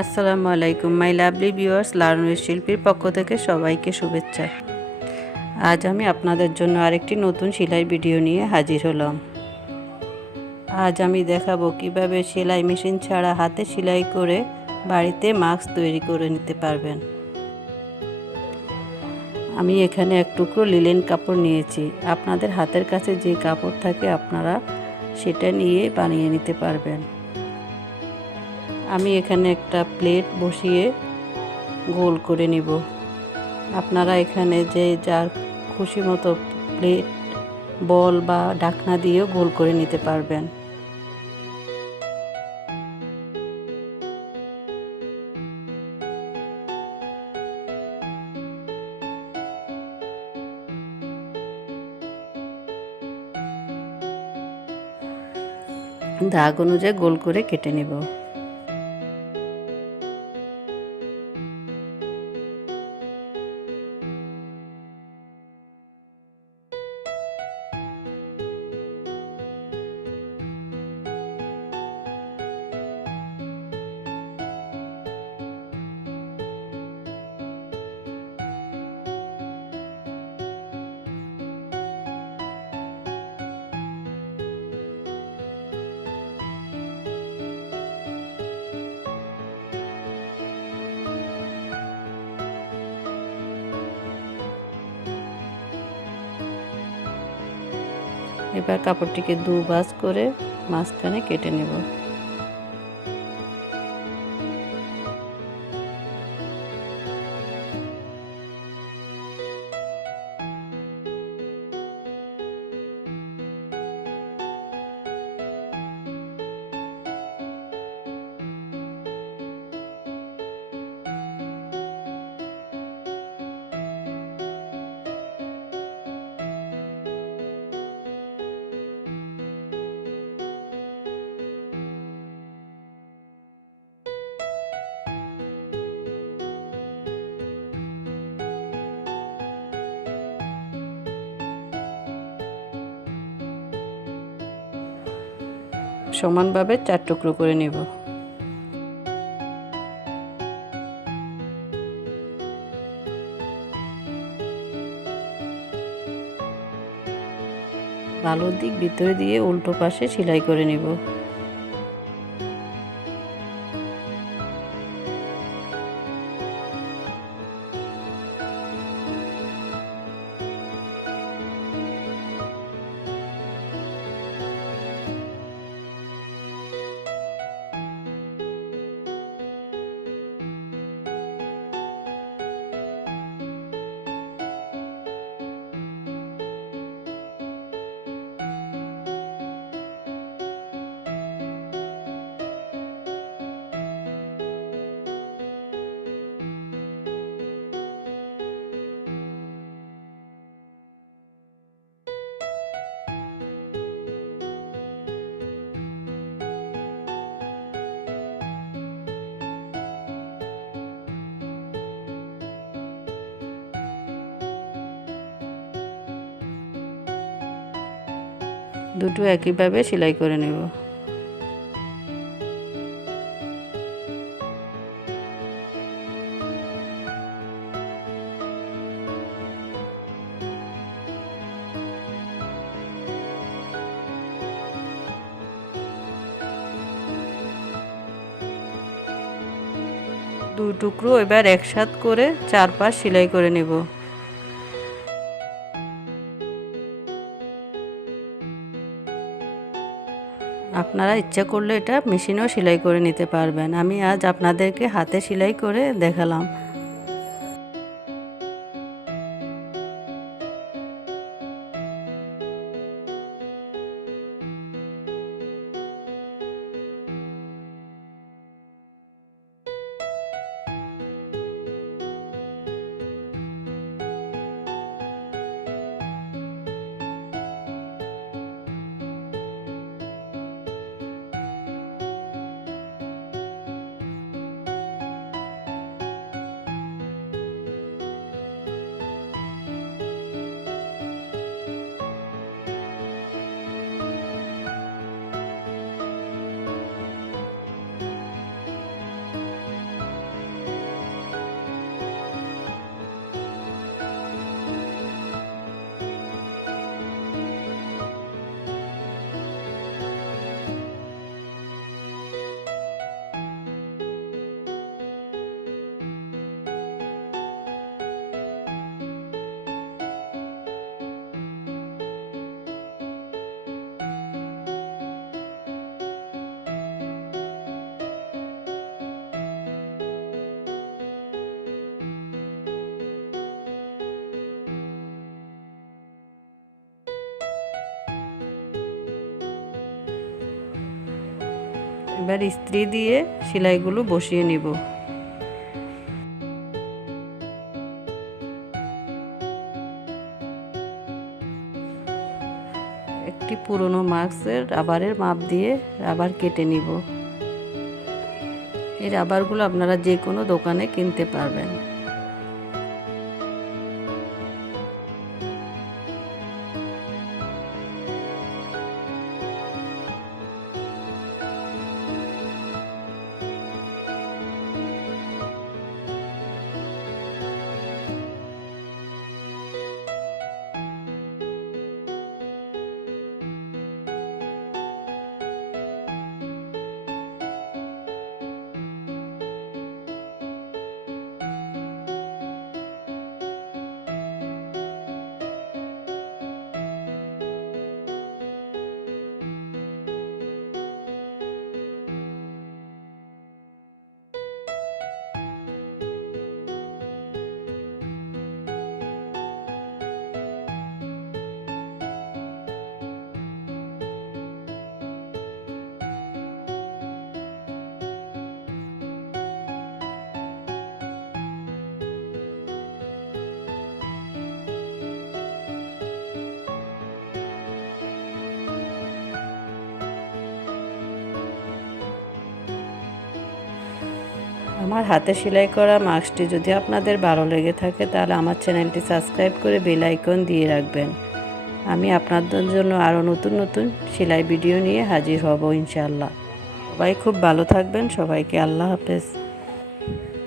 আসসালামু আলাইকুম my lovely viewers, learn with শিল্পীর পক্ষ থেকে সবাইকে শুভেচ্ছা। আজ আমি আপনাদের জন্য আরেকটি নতুন সেলাই ভিডিও নিয়ে হাজির হলাম। আজ আমি দেখাবো কিভাবে সেলাই মেশিন ছাড়া হাতে সেলাই করে বাড়িতে মাস্ক তৈরি করে নিতে পারবেন। আমি এখানে এক টুকরো লিনেন কাপড় নিয়েছি। আপনাদের হাতের কাছে যে কাপড় থাকে আপনারা সেটা নিয়ে বানিয়ে নিতে পারবেন। আমি এখানে একটা প্লেট বসিয়ে গোল করে নিব। আপনারা এখানে যে যার খুশি মতো প্লেট, বল বা ঢাকনা দিয়েও গোল করে নিতে পারবেন। দাগ অনুযায়ী গোল করে কেটে নেব। এবার কাপড়টিকে দু ভাঁজ করে মাঝখানে কেটে নেব। সমানভাবে 4 টুকরো করে নেব। ভালোর দিক ভিতরে দিয়ে উল্টো পাশে সেলাই করে নেব। দুটো একইভাবে সেলাই করে নেব। দুই টুকরো এবার একসাথ করে 4 পাশ সেলাই করে নেব। আপনারা ইচ্ছা করলে এটা মেশিনেও সেলাই করে নিতে পারবেন। আমি আজ আপনাদেরকে হাতে সেলাই করে দেখালাম। এবার ইস্ত্রি দিয়ে সেলাইগুলো বসিয়ে নিব। একটি পুরনো মাস্কের রাবারের মাপ দিয়ে রাবার কেটে নিব। এই রাবারগুলো আপনারা যে কোনো দোকানে কিনতে পারবেন। আমার হাতে সেলাই করা মাস্কটি যদি আপনাদের ভালো লেগে থাকে তাহলে আমার চ্যানেলটি সাবস্ক্রাইব করে বেল আইকন দিয়ে রাখবেন। আমি আপনাদের জন্য আরও নতুন নতুন সেলাই ভিডিও নিয়ে হাজির হব ইনশাআল্লাহ। সবাই খুব ভালো থাকবেন। সবাইকে আল্লাহ হাফেজ।